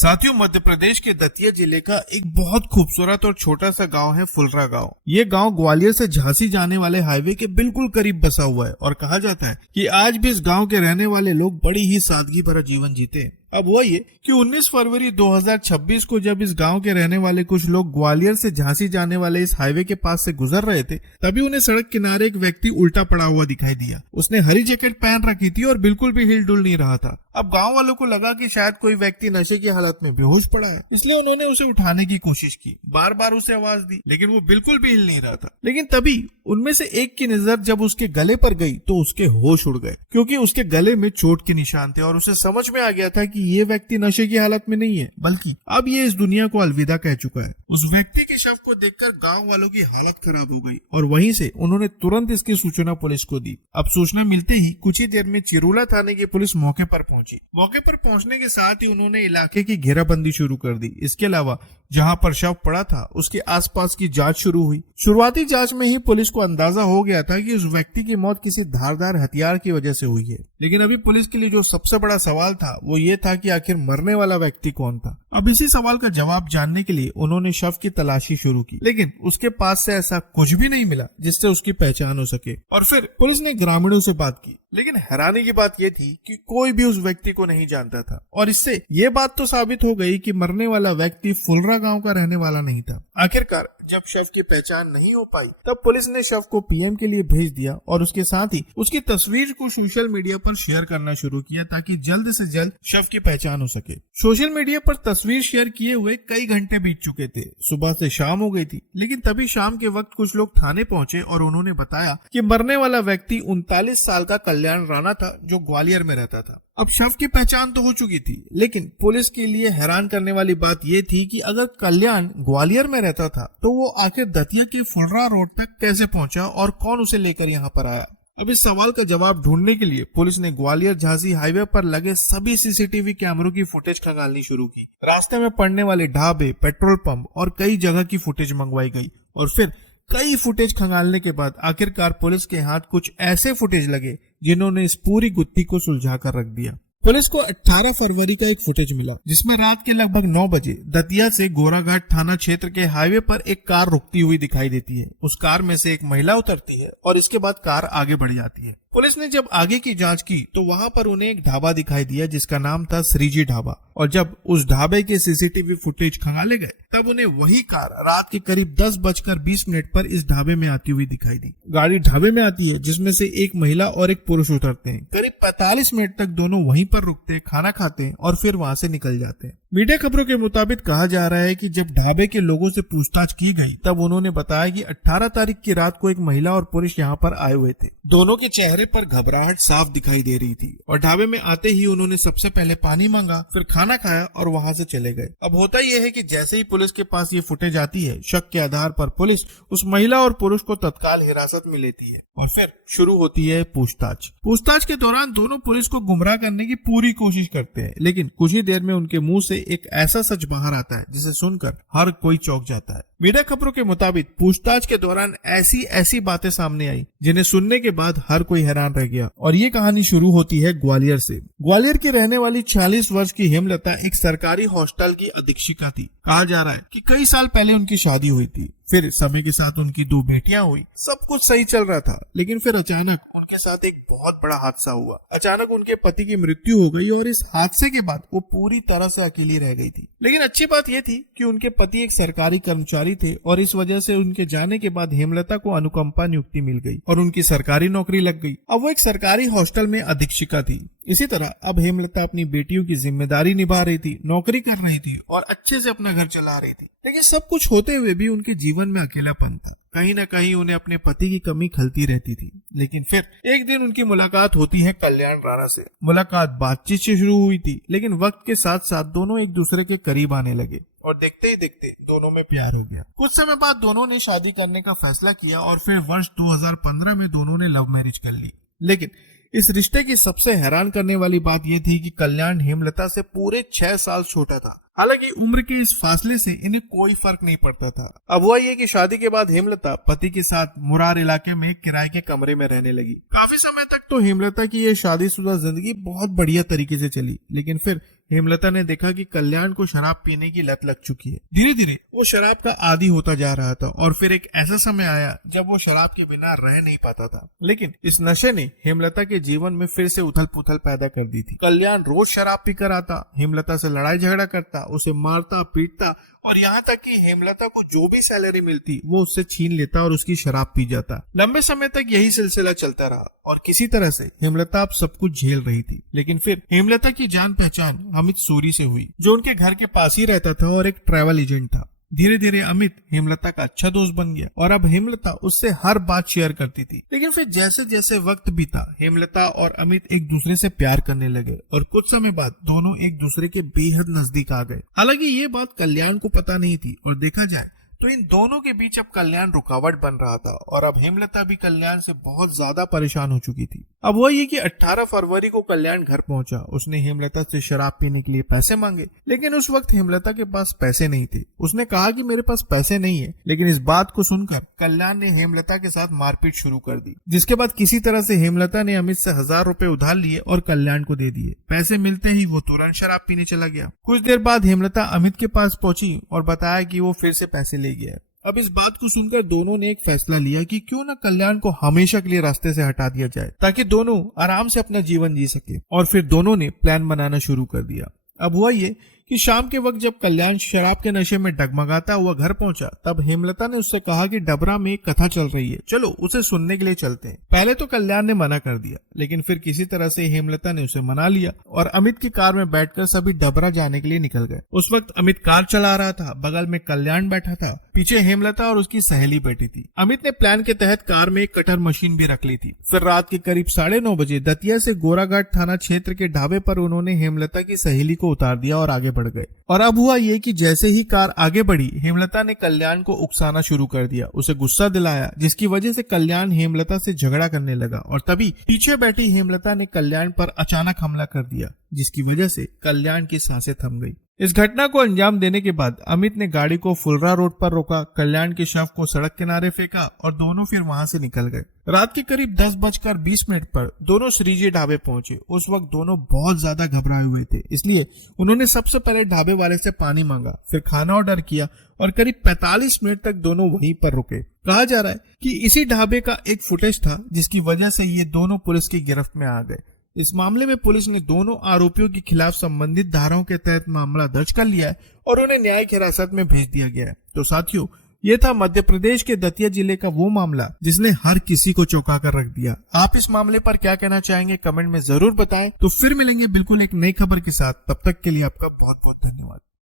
साथियों, मध्य प्रदेश के दतिया जिले का एक बहुत खूबसूरत और छोटा सा गांव है फुलरा गांव। ये गांव ग्वालियर से झांसी जाने वाले हाईवे के बिल्कुल करीब बसा हुआ है और कहा जाता है कि आज भी इस गांव के रहने वाले लोग बड़ी ही सादगी भरा जीवन जीते हैं। अब हुआ ये कि 19 फरवरी 2026 को जब इस गांव के रहने वाले कुछ लोग ग्वालियर से झांसी जाने वाले इस हाईवे के पास से गुजर रहे थे, तभी उन्हें सड़क किनारे एक व्यक्ति उल्टा पड़ा हुआ दिखाई दिया। उसने हरी जैकेट पहन रखी थी और बिल्कुल भी हिल डुल नहीं रहा था। अब गांव वालों को लगा कि शायद कोई व्यक्ति नशे की हालत में बेहोश पड़ा है, इसलिए उन्होंने उसे उठाने की कोशिश की, बार बार उसे आवाज दी, लेकिन वो बिल्कुल भी हिल नहीं रहा था। लेकिन तभी उनमें से एक की नजर जब उसके गले पर गई तो उसके होश उड़ गए, क्योंकि उसके गले में चोट के निशान थे और उसे समझ में आ गया था कि ये व्यक्ति नशे की हालत में नहीं है, बल्कि अब ये इस दुनिया को अलविदा कह चुका है। उस व्यक्ति के शव को देखकर गांव वालों की हालत खराब हो गई और वहीं से उन्होंने तुरंत इसकी सूचना पुलिस को दी। अब सूचना मिलते ही कुछ ही देर में चिरूला थाने की पुलिस मौके पर पहुंची। मौके पर पहुंचने के साथ ही उन्होंने इलाके की घेराबंदी शुरू कर दी। इसके अलावा जहां पर शव पड़ा था उसके आसपास की जांच शुरू हुई। शुरुआती जांच में ही पुलिस को अंदाजा हो गया था कि उस व्यक्ति की मौत किसी धारदार हथियार की वजह से हुई है। लेकिन अभी पुलिस के लिए जो सबसे बड़ा सवाल था वो ये था कि आखिर मरने वाला व्यक्ति कौन था। अब इसी सवाल का जवाब जानने के लिए उन्होंने शव की तलाशी शुरू की, लेकिन उसके पास से ऐसा कुछ भी नहीं मिला जिससे उसकी पहचान हो सके। और फिर पुलिस ने ग्रामीणों से बात की, लेकिन हैरानी की बात यह थी कि कोई भी उस व्यक्ति को नहीं जानता था। और इससे ये बात तो साबित हो गई कि मरने वाला व्यक्ति फुलरा गांव का रहने वाला नहीं था। आखिरकार जब शव की पहचान नहीं हो पाई तब पुलिस ने शव को पीएम के लिए भेज दिया और उसके साथ ही उसकी तस्वीर को सोशल मीडिया पर शेयर करना शुरू किया ताकि जल्द से जल्द शव की पहचान हो सके। सोशल मीडिया पर तस्वीर शेयर किए हुए कई घंटे बीत चुके थे, सुबह से शाम हो गई थी, लेकिन तभी शाम के वक्त कुछ लोग थाने पहुंचे और उन्होंने बताया कि मरने वाला व्यक्ति 39 साल का कल्याण राणा था जो ग्वालियर में रहता था। अब शव की पहचान तो हो चुकी थी, लेकिन पुलिस के लिए हैरान करने वाली बात यह थी कि अगर कल्याण ग्वालियर में रहता था तो वो आखिर दतिया के फुलरा रोड तक कैसे पहुंचा और कौन उसे लेकर यहाँ पर आया। अब इस सवाल का जवाब ढूंढने के लिए पुलिस ने ग्वालियर झांसी हाईवे पर लगे सभी सीसीटीवी कैमरों की फुटेज खंगालनी शुरू की। रास्ते में पड़ने वाले ढाबे, पेट्रोल पंप और कई जगह की फुटेज मंगवाई गई और फिर कई फुटेज खंगालने के बाद आखिरकार पुलिस के हाथ कुछ ऐसे फुटेज लगे जिन्होंने इस पूरी गुत्थी को सुलझा कर रख दिया। पुलिस को 18 फरवरी का एक फुटेज मिला जिसमें रात के लगभग 9 बजे दतिया से गोराघाट थाना क्षेत्र के हाईवे पर एक कार रुकती हुई दिखाई देती है। उस कार में से एक महिला उतरती है और इसके बाद कार आगे बढ़ जाती है। पुलिस ने जब आगे की जांच की तो वहां पर उन्हें एक ढाबा दिखाई दिया जिसका नाम था श्रीजी ढाबा, और जब उस ढाबे के सीसीटीवी फुटेज खंगाले गए तब उन्हें वही कार रात के करीब 10:20 पर इस ढाबे में आती हुई दिखाई दी। गाड़ी ढाबे में आती है जिसमें से एक महिला और एक पुरुष उतरते हैं। करीब 45 मिनट तक दोनों वहीं पर रुकते, खाना खाते हैं और फिर वहां से निकल जाते हैं। मीडिया खबरों के मुताबिक कहा जा रहा है कि जब ढाबे के लोगों से पूछताछ की गई तब उन्होंने बताया कि 18 तारीख की रात को एक महिला और पुरुष यहाँ पर आए हुए थे। दोनों के चेहरे पर घबराहट साफ दिखाई दे रही थी और ढाबे में आते ही उन्होंने सबसे पहले पानी मांगा, फिर खाना खाया और वहां से चले गए। अब होता यह है कि जैसे ही पुलिस के पास ये फुटेज आती है, शक के आधार पर पुलिस उस महिला और पुरुष को तत्काल हिरासत में लेती है और फिर शुरू होती है पूछताछ। पूछताछ के दौरान दोनों पुलिस को गुमराह करने की पूरी कोशिश करते हैं, लेकिन कुछ ही देर में उनके मुंह से एक ऐसा सच बाहर आता है जिसे सुनकर हर कोई चौंक जाता है। मीडिया खबरों के मुताबिक पूछताछ के दौरान ऐसी बातें सामने आई जिन्हें सुनने के बाद हर कोई हैरान रह गया। और ये कहानी शुरू होती है ग्वालियर से। ग्वालियर की रहने वाली 46 वर्ष की हेमलता एक सरकारी हॉस्टल की अधीक्षिका थी। कहा जा रहा है कि कई साल पहले उनकी शादी हुई थी, फिर समय के साथ उनकी 2 बेटियां हुई, सब कुछ सही चल रहा था, लेकिन फिर अचानक उनके साथ एक बहुत बड़ा हादसा हुआ। अचानक उनके पति की मृत्यु हो गई और इस हादसे के बाद वो पूरी तरह से अकेली रह गई थी। लेकिन अच्छी बात यह थी कि उनके पति एक सरकारी कर्मचारी थे और इस वजह से उनके जाने के बाद हेमलता को अनुकंपा नियुक्ति मिल गई और उनकी सरकारी नौकरी लग गई। अब वो एक सरकारी हॉस्टल में अधीक्षिका थी। इसी तरह अब हेमलता अपनी बेटियों की जिम्मेदारी निभा रही थी, नौकरी कर रही थी और अच्छे से अपना घर चला रही थी। लेकिन सब कुछ होते हुए भी उनके जीवन में अकेलापन था। कहीं न कहीं उन्हें अपने पति की कमी खलती रहती थी। लेकिन फिर एक दिन उनकी मुलाकात होती है कल्याण राणा से। मुलाकात बातचीत से शुरू हुई थी, लेकिन वक्त के साथ साथ दोनों एक दूसरे के करीब आने लगे और देखते ही देखते दोनों में प्यार हो गया। कुछ समय बाद दोनों ने शादी करने का फैसला किया और फिर वर्ष 2015 में दोनों ने लव मैरिज कर ली। लेकिन इस रिश्ते की सबसे हैरान करने वाली बात यह थी कि कल्याण हेमलता से पूरे 6 साल छोटा था। हालांकि उम्र के इस फासले से इन्हें कोई फर्क नहीं पड़ता था। अब हुआ ये कि शादी के बाद हेमलता पति के साथ मुरार इलाके में किराए के कमरे में रहने लगी। काफी समय तक तो हेमलता की ये शादीशुदा जिंदगी बहुत बढ़िया तरीके से चली, लेकिन फिर हेमलता ने देखा कि कल्याण को शराब पीने की लत लग चुकी है। धीरे धीरे वो शराब का आदी होता जा रहा था और फिर एक ऐसा समय आया जब वो शराब के बिना रह नहीं पाता था। लेकिन इस नशे ने हेमलता के जीवन में फिर से उथल पुथल पैदा कर दी थी। कल्याण रोज शराब पीकर आता, हेमलता से लड़ाई झगड़ा करता, उसे मारता पीटता और यहाँ तक कि हेमलता को जो भी सैलरी मिलती वो उससे छीन लेता और उसकी शराब पी जाता। लंबे समय तक यही सिलसिला चलता रहा और किसी तरह से हेमलता अब सब कुछ झेल रही थी। लेकिन फिर हेमलता की जान पहचान अमित सूरी से हुई, जो उनके घर के पास ही रहता था और एक ट्रैवल एजेंट था। धीरे धीरे अमित हेमलता का अच्छा दोस्त बन गया और अब हेमलता उससे हर बात शेयर करती थी। लेकिन फिर जैसे जैसे वक्त बीता, हेमलता और अमित एक दूसरे से प्यार करने लगे और कुछ समय बाद दोनों एक दूसरे के बेहद नजदीक आ गए। हालांकि ये बात कल्याण को पता नहीं थी और देखा जाए तो इन दोनों के बीच अब कल्याण रुकावट बन रहा था और अब हेमलता भी कल्याण से बहुत ज्यादा परेशान हो चुकी थी। अब वह ये कि 18 फरवरी को कल्याण घर पहुंचा। उसने हेमलता से शराब पीने के लिए पैसे मांगे, लेकिन उस वक्त हेमलता के पास पैसे नहीं थे। उसने कहा कि मेरे पास पैसे नहीं है, लेकिन इस बात को सुनकर कल्याण ने हेमलता के साथ मारपीट शुरू कर दी, जिसके बाद किसी तरह से हेमलता ने अमित से 1000 रुपए उधार लिए और कल्याण को दे दिए। पैसे मिलते ही वो तुरंत शराब पीने चला गया। कुछ देर बाद हेमलता अमित के पास पहुंची और बताया कि वो फिर से पैसे ले गया। अब इस बात को सुनकर दोनों ने एक फैसला लिया कि क्यों न कल्याण को हमेशा के लिए रास्ते से हटा दिया जाए, ताकि दोनों आराम से अपना जीवन जी सके। और फिर दोनों ने प्लान बनाना शुरू कर दिया। अब हुआ ये कि शाम के वक्त जब कल्याण शराब के नशे में डगमगाता हुआ घर पहुंचा, तब हेमलता ने उससे कहा कि डबरा में एक कथा चल रही है, चलो उसे सुनने के लिए चलते हैं। पहले तो कल्याण ने मना कर दिया, लेकिन फिर किसी तरह से हेमलता ने उसे मना लिया और अमित की कार में बैठकर सभी डबरा जाने के लिए निकल गए। उस वक्त अमित कार चला रहा था, बगल में कल्याण बैठा था, पीछे हेमलता और उसकी सहेली बैठी थी। अमित ने प्लान के तहत कार में एक कटर मशीन भी रख ली थी। फिर रात के करीब 9:30 बजे दतिया से गोराघाट थाना क्षेत्र के ढाबे पर उन्होंने हेमलता की सहेली को उतार दिया और आगे बढ़ गए। और अब हुआ ये कि जैसे ही कार आगे बढ़ी, हेमलता ने कल्याण को उकसाना शुरू कर दिया, उसे गुस्सा दिलाया, जिसकी वजह से कल्याण हेमलता से झगड़ा करने लगा। और तभी पीछे बैठी हेमलता ने कल्याण पर अचानक हमला कर दिया, जिसकी वजह से कल्याण की सांसें थम गई। इस घटना को अंजाम देने के बाद अमित ने गाड़ी को फुलरा रोड पर रोका, कल्याण के शव को सड़क किनारे फेंका और दोनों फिर वहां से निकल गए। रात के करीब 10:20 पर दोनों श्रीजी ढाबे पहुंचे। उस वक्त दोनों बहुत ज्यादा घबराए हुए थे, इसलिए उन्होंने सबसे पहले ढाबे वाले से पानी मांगा, फिर खाना ऑर्डर किया और करीब 45 मिनट तक दोनों वहीं पर रुके। कहा जा रहा है कि इसी ढाबे का एक फुटेज था, जिसकी वजह से ये दोनों पुलिस की गिरफ्त में आ गए। इस मामले में पुलिस ने दोनों आरोपियों के खिलाफ संबंधित धाराओं के तहत मामला दर्ज कर लिया है और उन्हें न्यायिक हिरासत में भेज दिया गया है। तो साथियों, ये था मध्य प्रदेश के दतिया जिले का वो मामला जिसने हर किसी को चौंका कर रख दिया। आप इस मामले पर क्या कहना चाहेंगे कमेंट में जरूर बताएं। तो फिर मिलेंगे बिल्कुल एक नई खबर के साथ, तब तक के लिए आपका बहुत बहुत धन्यवाद।